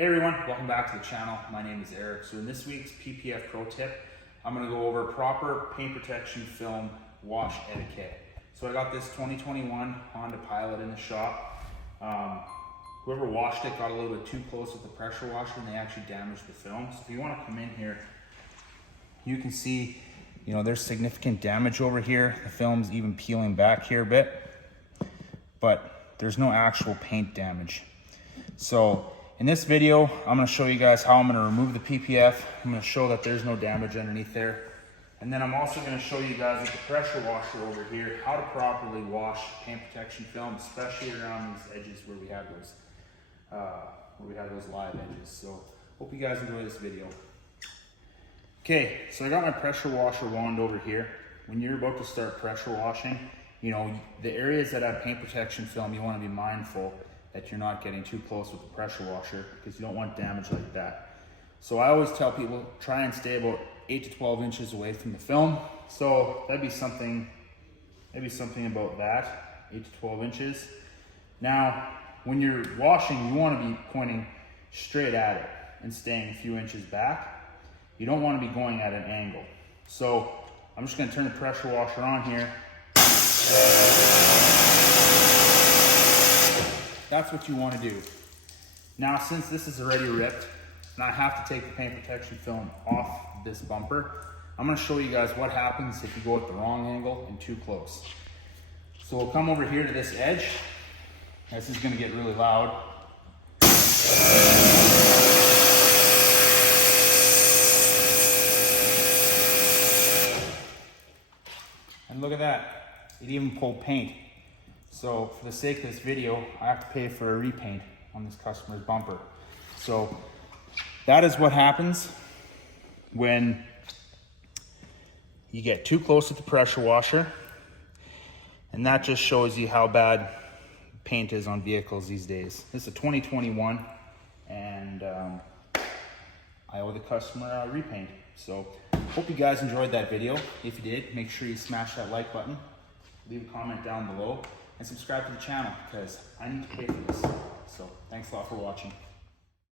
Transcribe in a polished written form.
Hey everyone, welcome back to the channel. My name is Eric. So in this week's PPF pro tip, I'm going to go over proper paint protection film wash etiquette. So I got this 2021 Honda Pilot in the shop. Whoever washed it got a little bit too close with the pressure washer and they actually damaged the film. So if you want to come in here, you can see, there's significant damage over here. The film's even peeling back here a bit, but there's no actual paint damage. So in this video, I'm going to show you guys how I'm going to remove the PPF. I'm going to show that there's no damage underneath there. And then I'm also going to show you guys with the pressure washer over here how to properly wash paint protection film, especially around these edges where we have those live edges. So hope you guys enjoy this video. Okay, so I got my pressure washer wand over here. When you're about to start pressure washing, the areas that have paint protection film, you want to be mindful that you're not getting too close with the pressure washer because you don't want damage like that. So I always tell people, try and stay about 8 to 12 inches away from the film. So that'd be something, maybe something about that, 8 to 12 inches. Now, when you're washing, you want to be pointing straight at it and staying a few inches back. You don't want to be going at an angle. So I'm just going to turn the pressure washer on here. That's what you want to do. Now, since this is already ripped, and I have to take the paint protection film off this bumper, I'm going to show you guys what happens if you go at the wrong angle and too close. So we'll come over here to this edge. This is going to get really loud. And look at that, it even pulled paint. So for the sake of this video, I have to pay for a repaint on this customer's bumper. So that is what happens when you get too close with the pressure washer. And that just shows you how bad paint is on vehicles these days. This is a 2021 and I owe the customer a repaint. So hope you guys enjoyed that video. If you did, make sure you smash that like button, leave a comment down below, and subscribe to the channel because I need to pay for this. So thanks a lot for watching.